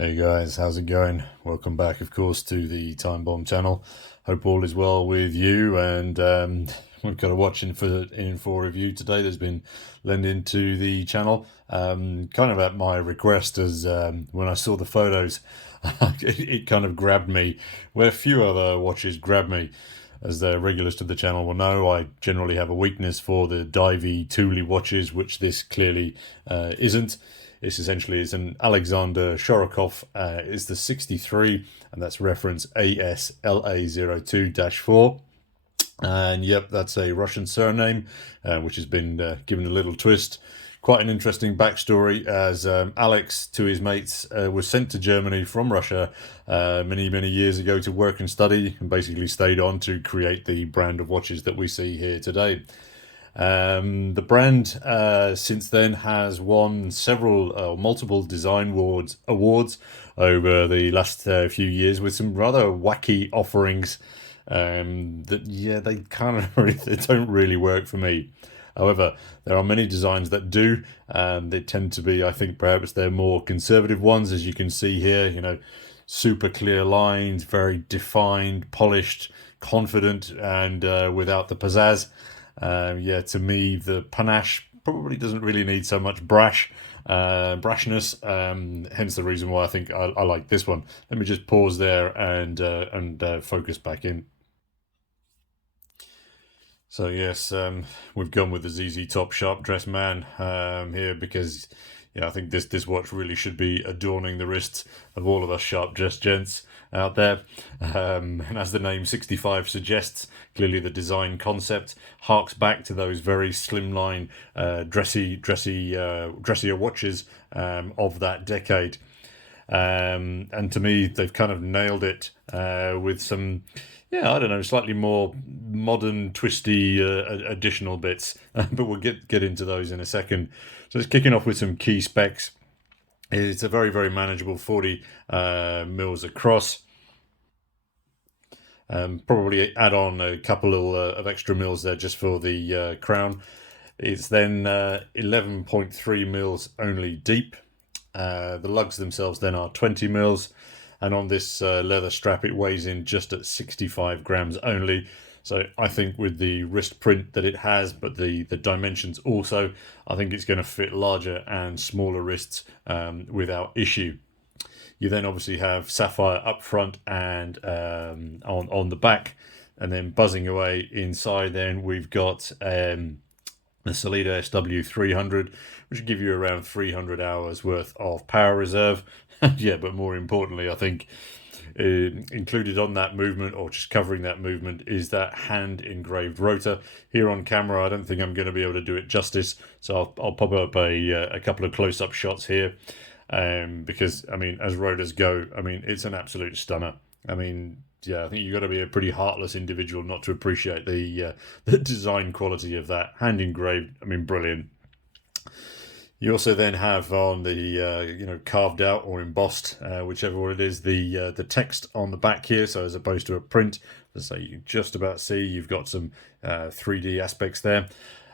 Hey guys, how's it going? Welcome back, of course, to the Time Bomb channel. Hope all is well with you. And we've got a watch in for review today that's been lent into the channel. Kind of at my request, as when I saw the photos, it kind of grabbed me. Where a few other watches grabbed me. As the regulars to the channel will know, I generally have a weakness for the divey, tooly watches, which this clearly isn't. It's essentially is an Alexander Shorokhoff is the 63, and that's reference ASLA02-4. And yep, that's a Russian surname, which has been given a little twist. Quite an interesting backstory, as Alex, to his mates, was sent to Germany from Russia many, many years ago to work and study, and basically stayed on to create the brand of watches that we see here today. The brand since then has won several, multiple design awards over the last few years, with some rather wacky offerings. They kind of they don't really work for me. However, there are many designs that do. They tend to be, I think, perhaps they're more conservative ones, as you can see here. Super clear lines, very defined, polished, confident, and without the pizzazz. To me, the panache probably doesn't really need so much brashness. Hence the reason why I think I like this one. Let me just pause there and focus back in. So yes, we've gone with the ZZ Top Sharp Dressed Man here because I think this watch really should be adorning the wrists of all of us sharp dressed gents out there. And as the name 65 suggests, clearly the design concept harks back to those very slimline, dressier watches of that decade. And to me, they've kind of nailed it with some, I don't know, slightly more modern, twisty additional bits. But we'll get into those in a second. So it's kicking off with some key specs. It's a very, very manageable 40 mils across. Probably add on a couple of extra mils there just for the crown. It's then 11.3 mils only deep. The lugs themselves then are 20 mils, and on this leather strap it weighs in just at 65 grams only. So I think with the wrist print that it has, but the dimensions also, I think it's going to fit larger and smaller wrists without issue. You then obviously have sapphire up front and on the back, and then buzzing away inside. Then we've got the Solida SW300, which will give you around 300 hours worth of power reserve. But more importantly, I think included on that movement, or just covering that movement, is that hand engraved rotor. Here on camera, I don't think I'm going to be able to do it justice, so I'll pop up a couple of close-up shots here, because as rotors go, it's an absolute stunner. I think you've got to be a pretty heartless individual not to appreciate the design quality of that hand engraved. Brilliant. You also then have on the carved out or embossed, whichever one it is, the text on the back here. So as opposed to a print, as I say, you can just about see you've got some 3D aspects there.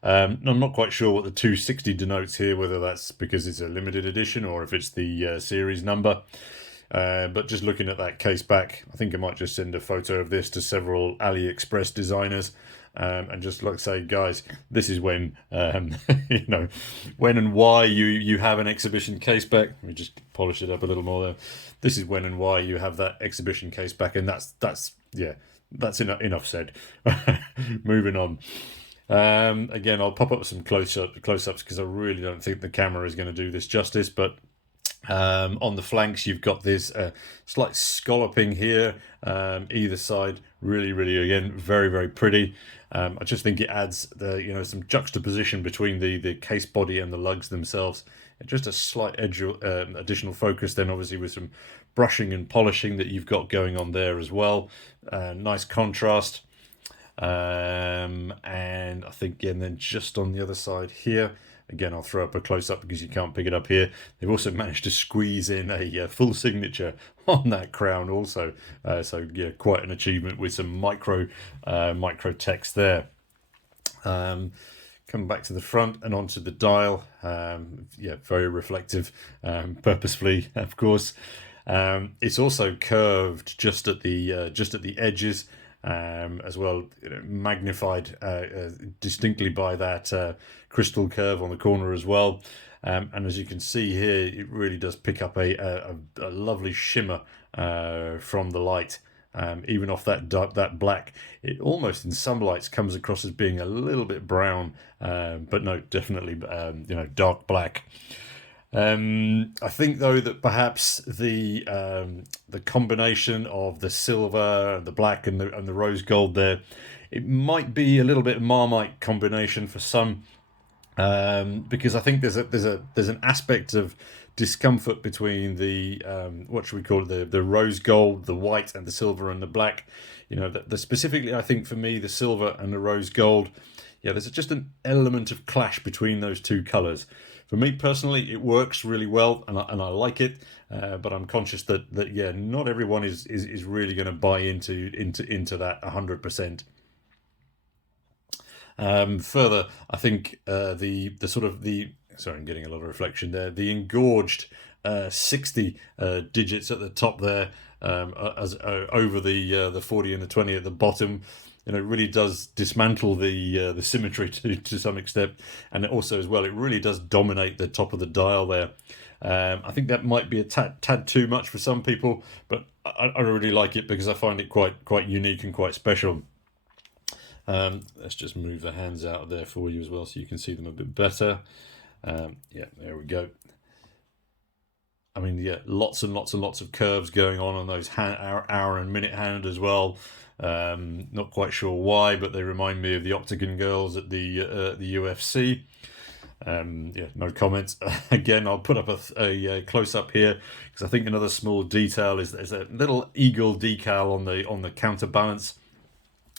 I'm not quite sure what the 260 denotes here, whether that's because it's a limited edition or if it's the series number. But just looking at that case back, I think I might just send a photo of this to several AliExpress designers, and just say, guys, this is when when and why you have an exhibition case back. Let me just polish it up a little more there. This is when and why you have that exhibition case back, and that's enough said. Moving on. Again, I'll pop up some close-ups because I really don't think the camera is going to do this justice, but on the flanks you've got this slight scalloping here either side. Really, really, again, very, very pretty. I just think it adds some juxtaposition between the case body and the lugs themselves. Just a slight additional focus then, obviously, with some brushing and polishing that you've got going on there as well. Nice contrast. And I think, and then just on the other side here, again, I'll throw up a close-up because you can't pick it up here. They've also managed to squeeze in a full signature on that crown also. Quite an achievement with some micro text there. Come back to the front and onto the dial. Very reflective, purposefully, of course. It's also curved just at the edges, as well, magnified distinctly by that crystal curve on the corner as well. And as you can see here, it really does pick up a lovely shimmer from the light. Even off that black, it almost in some lights comes across as being a little bit brown, but no, definitely dark black. I think though that perhaps the combination of the silver, the black, and the rose gold there, it might be a little bit Marmite combination for some, because I think there's an aspect of discomfort between the what should we call it, the rose gold, the white, and the silver and the black. The specifically, I think for me, the silver and the rose gold, yeah, there's just an element of clash between those two colours. For me personally, it works really well, and I like it. But I'm conscious that yeah, not everyone is really going to buy into that 100%. Further, I think the sort of the sorry, I'm getting a lot of reflection there. The engorged 60 digits at the top there, as over the 40 and the 20 at the bottom, really does dismantle the symmetry to some extent, and it also as well, it really does dominate the top of the dial there. I think that might be a tad too much for some people, but I really like it because I find it quite unique and quite special. Let's just move the hands out of there for you as well so you can see them a bit better. Yeah, there we go. I mean, yeah, lots and lots and lots of curves going on those hour and minute hand as well. Not quite sure why, but they remind me of the Octagon girls at the UFC. Yeah, no comments. Again, I'll put up a close up here because I think another small detail is there's a little eagle decal on the counterbalance.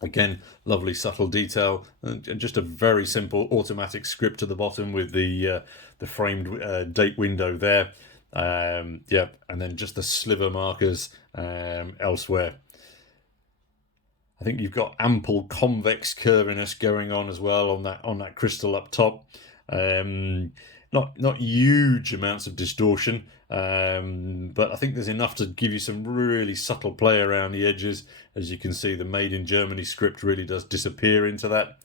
Again, lovely subtle detail, and just a very simple automatic script to the bottom with the framed date window there. Yeah, and then just the sliver markers elsewhere. I think you've got ample convex curviness going on as well on that crystal up top. Not huge amounts of distortion, but I think there's enough to give you some really subtle play around the edges. As you can see, the Made in Germany script really does disappear into that.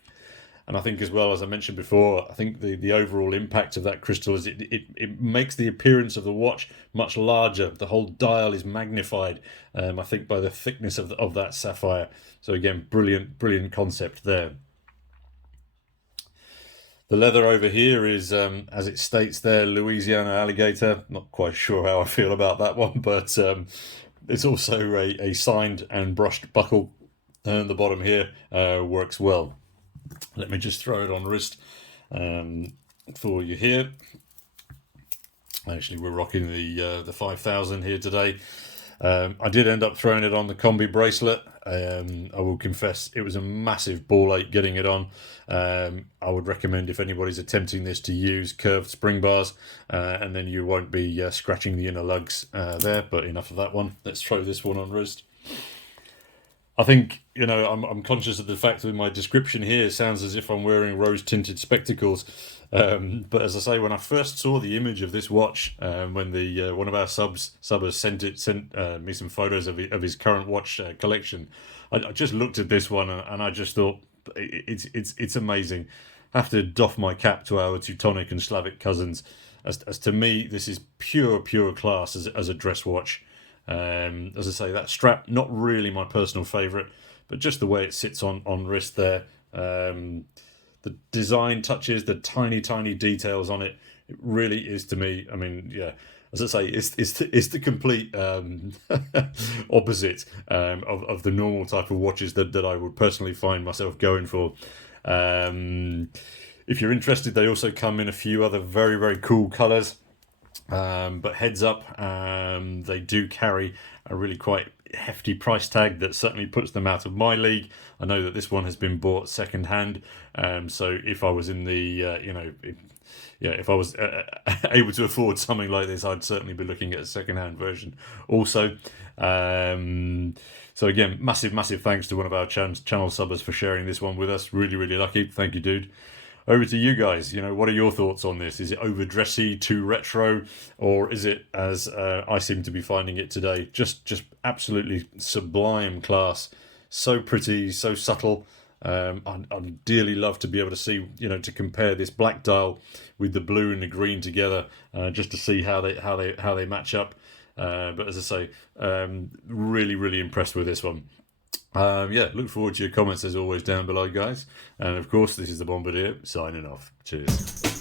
And I think as well, as I mentioned before, I think the overall impact of that crystal is it makes the appearance of the watch much larger. The whole dial is magnified, I think, by the thickness of that sapphire. So again, brilliant concept there. The leather over here is, as it states there, Louisiana alligator. Not quite sure how I feel about that one, but it's also a signed and brushed buckle. And the bottom here works well. Let me just throw it on wrist for you here. Actually, we're rocking the 5000 here today. I did end up throwing it on the combi bracelet. I will confess it was a massive ball ache getting it on. I would recommend, if anybody's attempting this, to use curved spring bars, and then you won't be scratching the inner lugs there. But enough of that one. Let's throw this one on wrist. I think, I'm conscious of the fact that my description here sounds as if I'm wearing rose-tinted spectacles. But as I say, when I first saw the image of this watch, when the one of our subbers sent me some photos of his current watch collection, I just looked at this one and I just thought it's amazing. I have to doff my cap to our Teutonic and Slavic cousins. As to me, this is pure class as a dress watch. As I say, that strap, not really my personal favourite, but just the way it sits on wrist there. The design touches, the tiny details on it, it really is, to me, I mean, yeah, as I say, it's the complete opposite of the normal type of watches that I would personally find myself going for. If you're interested, they also come in a few other very cool colours. But heads up, they do carry a really quite hefty price tag that certainly puts them out of my league. I know that this one has been bought second hand, so if I was in the if I was able to afford something like this, I'd certainly be looking at a second hand version also. So again, massive thanks to one of our channel subbers for sharing this one with us. Really lucky. Thank you, dude. over to you guys. What are your thoughts on this? Is it over dressy, too retro, or is it, as I seem to be finding it today, just absolutely sublime class? So pretty, so subtle. I'd dearly love to be able to see, to compare this black dial with the blue and the green together, just to see how they match up. But as I say, really, really impressed with this one. Look forward to your comments as always down below, guys. And of course, this is the Bombardier signing off. Cheers.